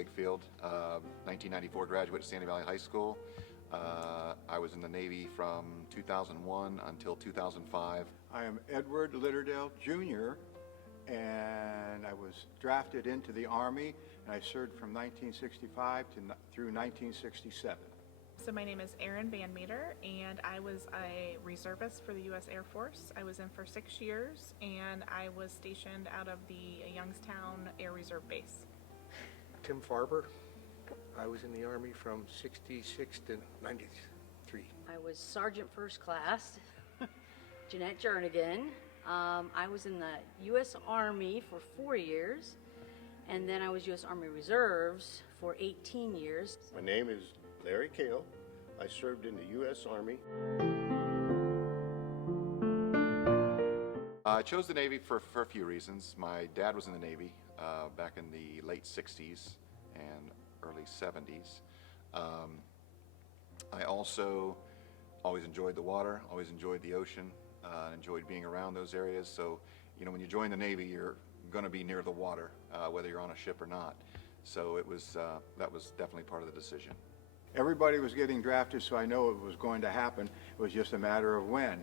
Wakefield, 1994 graduate of Sandy Valley High School. I was in the Navy from 2001 until 2005. I am Edward Litterdale Jr., and I was drafted into the Army, and I served from 1965 through 1967. So my name is Erin Van Meter, and I was a reservist for the U.S. Air Force. I was in for 6 years, and I was stationed out of the Youngstown Air Reserve Base. Tim Farber. I was in the Army from 66 to 93. I was Sergeant First Class, Jeanette Jernigan. I was in the U.S. Army for 4 years, and then I was U.S. Army Reserves for 18 years. My name is Larry Kale. I served in the U.S. Army. I chose the Navy for a few reasons. My dad was in the Navy back in the late 60s and early 70s. I also always enjoyed the water, always enjoyed the ocean, enjoyed being around those areas. So, you know, when you join the Navy, you're going to be near the water, whether you're on a ship or not. So it was that was definitely part of the decision. Everybody was getting drafted, so I know it was going to happen. It was just a matter of when.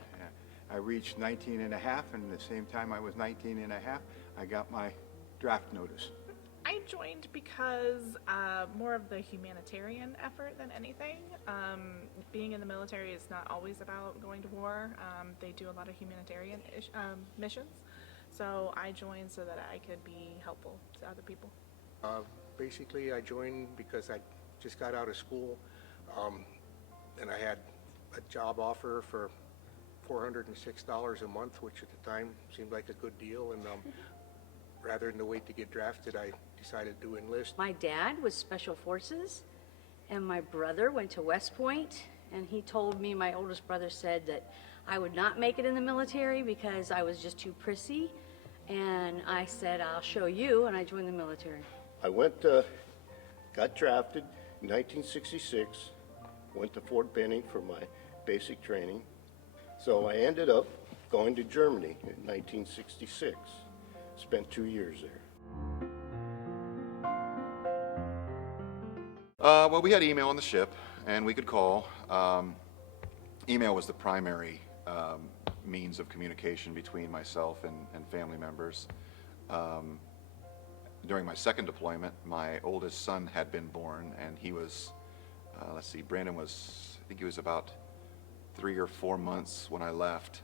I reached 19 and a half, and at the same time I was 19 and a half, I got my draft notice. I joined because more of the humanitarian effort than anything. Being in the military is not always about going to war. They do a lot of humanitarian missions. So I joined so that I could be helpful to other people. Basically, I joined because I just got out of school, and I had a job offer for $406 a month, which at the time seemed like a good deal, and rather than to wait to get drafted, I decided to enlist. My dad was Special Forces, and my brother went to West Point, and he told me, my oldest brother said that I would not make it in the military because I was just too prissy, and I said, I'll show you, and I joined the military. I got drafted in 1966, went to Fort Benning for my basic training. So I ended up going to Germany in 1966. Spent 2 years there. Well, we had email on the ship, and we could call. Email was the primary means of communication between myself and family members. During my second deployment, my oldest son had been born, and he was, Brandon was, I think he was about 3 or 4 months when I left.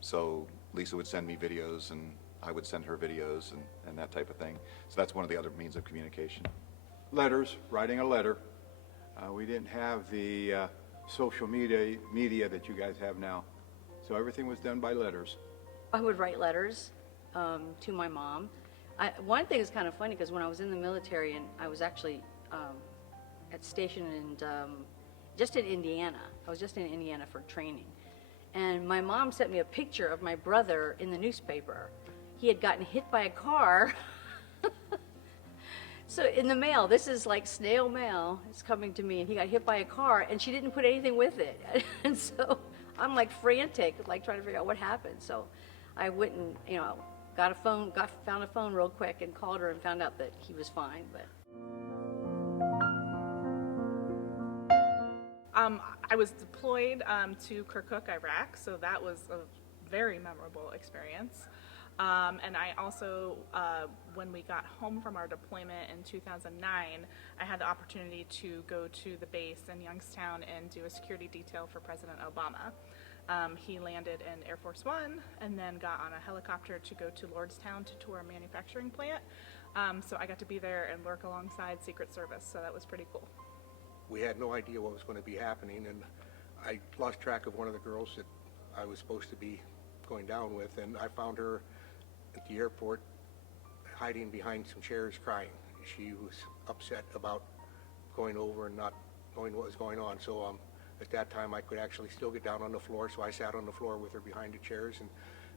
So Lisa would send me videos, and I would send her videos and that type of thing. So that's one of the other means of communication. Letters, writing a letter. We didn't have the social media that you guys have now. So everything was done by letters. I would write letters to my mom. One thing is kind of funny because when I was in the military, and I was actually at station just in Indiana. I was just in Indiana for training. And my mom sent me a picture of my brother in the newspaper. He had gotten hit by a car. So in the mail, this is like snail mail, it's coming to me, and he got hit by a car, and she didn't put anything with it. And so I'm like frantic, like trying to figure out what happened. So I went and, you know, found a phone real quick and called her and found out that he was fine. But I was deployed to Kirkuk, Iraq, so that was a very memorable experience. And I also, when we got home from our deployment in 2009, I had the opportunity to go to the base in Youngstown and do a security detail for President Obama. He landed in Air Force One and then got on a helicopter to go to Lordstown to tour a manufacturing plant. So I got to be there and work alongside Secret Service, so that was pretty cool. We had no idea what was going to be happening, and I lost track of one of the girls that I was supposed to be going down with, and I found her at the airport hiding behind some chairs crying. She was upset about going over and not knowing what was going on. So at that time I could actually still get down on the floor, so I sat on the floor with her behind the chairs, and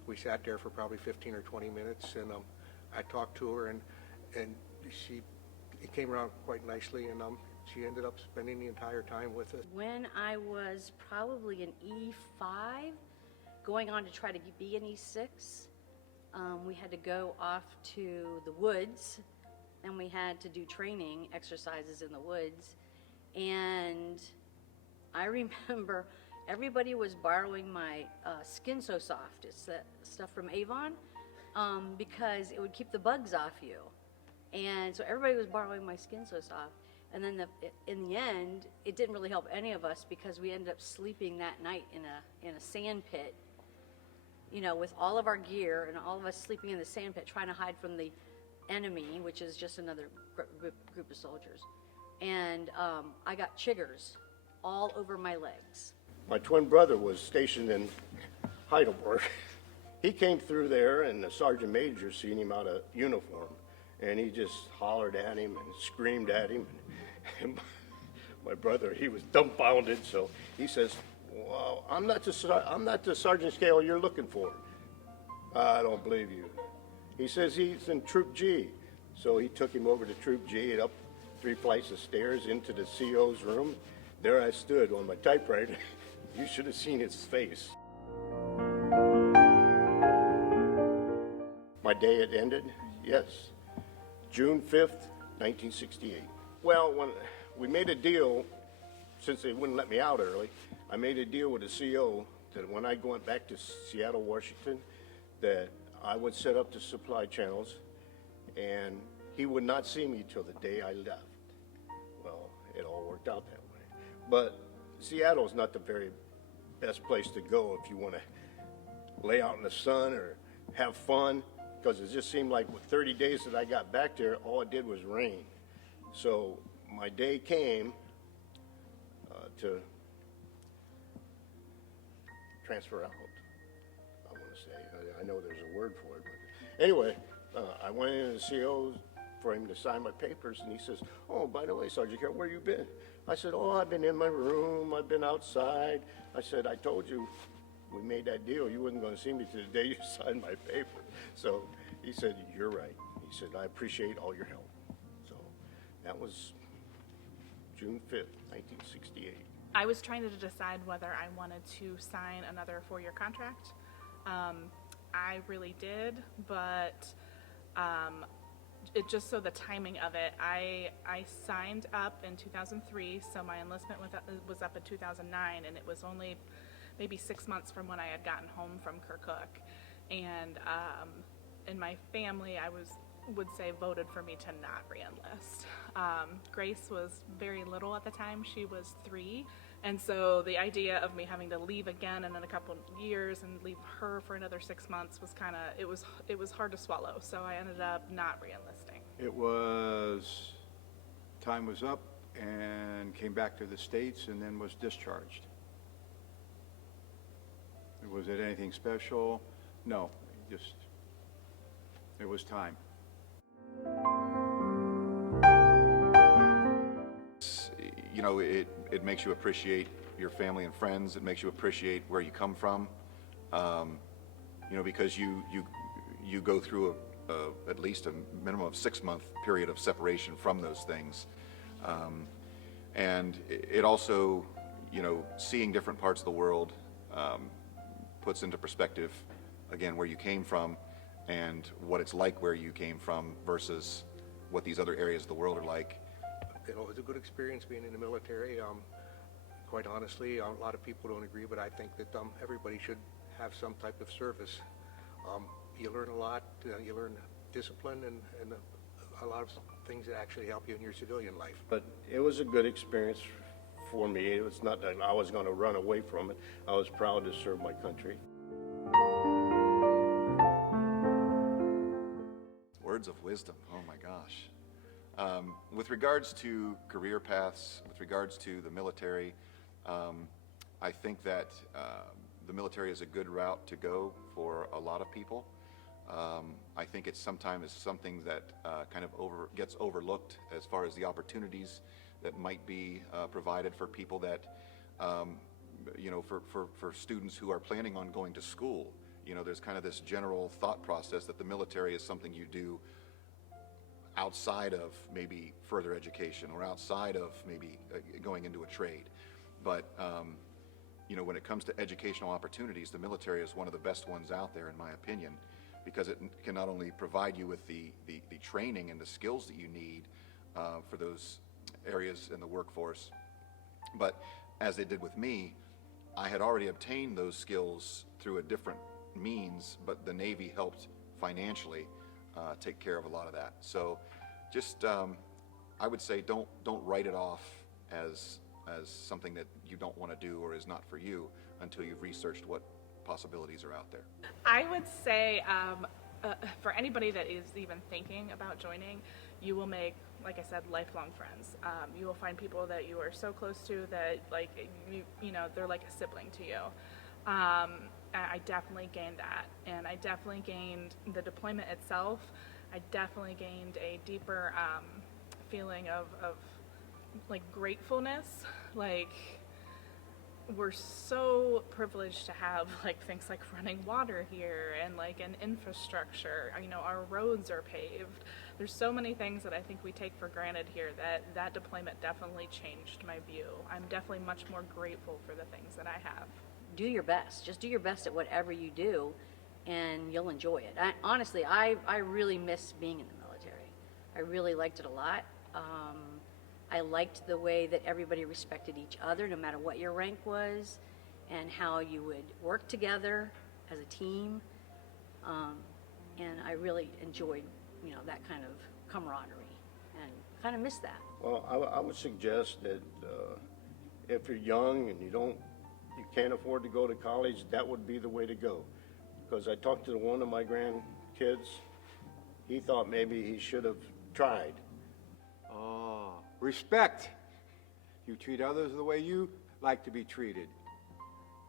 we sat there for probably 15 or 20 minutes, and I talked to her, and it came around quite nicely, and she ended up spending the entire time with us. when I was probably in E5, going on to try to be in E6, we had to go off to the woods and we had to do training exercises in the woods. And I remember everybody was borrowing my Skin So Soft. It's that stuff from Avon, because it would keep the bugs off you. And so everybody was borrowing my Skin So Soft. And then in the end, it didn't really help any of us because we ended up sleeping that night in a sand pit, you know, with all of our gear and all of us sleeping in the sand pit trying to hide from the enemy, which is just another group of soldiers. And I got chiggers all over my legs. My twin brother was stationed in Heidelberg. He came through there, and the sergeant major seen him out of uniform, and he just hollered at him and screamed at him. And my brother, he was dumbfounded, so he says, "Well, I'm not the Sergeant Scale you're looking for." "I don't believe you." He says he's in Troop G. So he took him over to Troop G and up 3 flights of stairs into the CO's room. There I stood on my typewriter. You should have seen his face. My day had ended? Yes. June 5th, 1968. Well, when we made a deal, since they wouldn't let me out early, I made a deal with the CO that when I went back to Seattle, Washington, that I would set up the supply channels and he would not see me till the day I left. Well, it all worked out that way. But Seattle's not the very best place to go if you want to lay out in the sun or have fun, because it just seemed like with 30 days that I got back there, all it did was rain. So my day came to transfer out, I want to say. I know there's a word for it. But anyway, I went in to the CO for him to sign my papers, and he says, "Oh, by the way, Sergeant Carroll, where you been?" I said, "Oh, I've been in my room. I've been outside." I said, "I told you we made that deal. You wasn't going to see me to the day you signed my paper." So he said, "You're right." He said, "I appreciate all your help." So that was June 5th, 1968. I was trying to decide whether I wanted to sign another 4-year contract. I really did, but it just so the timing of it, I signed up in 2003, so my enlistment was up in 2009, and it was only maybe 6 months from when I had gotten home from Kirkuk. And in my family, would say voted for me to not re-enlist. Grace was very little at the time. She was 3. And so the idea of me having to leave again in a couple of years and leave her for another 6 months was kind of, it was hard to swallow. So I ended up not re-enlisting. Time was up and came back to the States and then was discharged. Was it anything special? No, just, it was time. You know, it makes you appreciate your family and friends. It makes you appreciate where you come from. You know, because you go through at least a minimum of 6-month period of separation from those things. And it also, you know, seeing different parts of the world puts into perspective, again, where you came from and what it's like where you came from versus what these other areas of the world are like. You know, it was a good experience being in the military. Quite honestly, a lot of people don't agree, but I think that everybody should have some type of service. You learn a lot. You learn discipline and a lot of things that actually help you in your civilian life. But it was a good experience for me. It was not that I was going to run away from it. I was proud to serve my country. Words of wisdom, oh my gosh. With regards to career paths, with regards to the military, I think that the military is a good route to go for a lot of people. I think it's sometimes something that kind of gets overlooked as far as the opportunities that might be provided for people that, you know, for students who are planning on going to school. You know, there's kind of this general thought process that the military is something you do outside of maybe further education or outside of maybe going into a trade. But, you know, when it comes to educational opportunities, the military is one of the best ones out there, in my opinion, because it can not only provide you with the training and the skills that you need for those areas in the workforce, but as they did with me, I had already obtained those skills through a different means, but the Navy helped financially take care of a lot of that. So just, I would say don't write it off as something that you don't want to do or is not for you until you've researched what possibilities are out there. I would say for anybody that is even thinking about joining, you will make, like I said, lifelong friends. You will find people that you are so close to that, like, you know, they're like a sibling to you. I definitely gained that, and I definitely gained the deployment itself. I definitely gained a deeper feeling of like gratefulness. Like, we're so privileged to have like things like running water here and like an infrastructure. You know, our roads are paved. There's so many things that I think we take for granted here that deployment definitely changed my view. I'm definitely much more grateful for the things that I have. Do your best. Just do your best at whatever you do, and you'll enjoy it. Honestly, I really miss being in the military. I really liked it a lot. I liked the way that everybody respected each other, no matter what your rank was, and how you would work together as a team. And I really enjoyed, you know, that kind of camaraderie, and kind of miss that. Well, I would suggest that if you're young and you can't afford to go to college, that would be the way to go. Because I talked to one of my grandkids, he thought maybe he should have tried. Oh, respect. You treat others the way you like to be treated.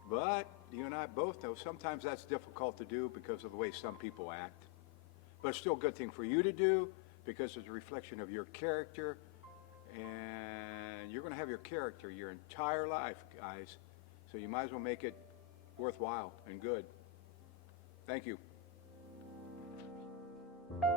But you and I both know sometimes that's difficult to do because of the way some people act. But it's still a good thing for you to do because it's a reflection of your character, and you're going to have your character your entire life, guys. So you might as well make it worthwhile and good. Thank you. 3.